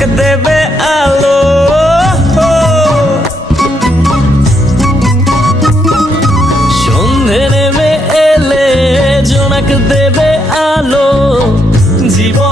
জোনাক দেবে আলো সন্ধে নেমে এলে জোনাক দেবে আলো। জীবন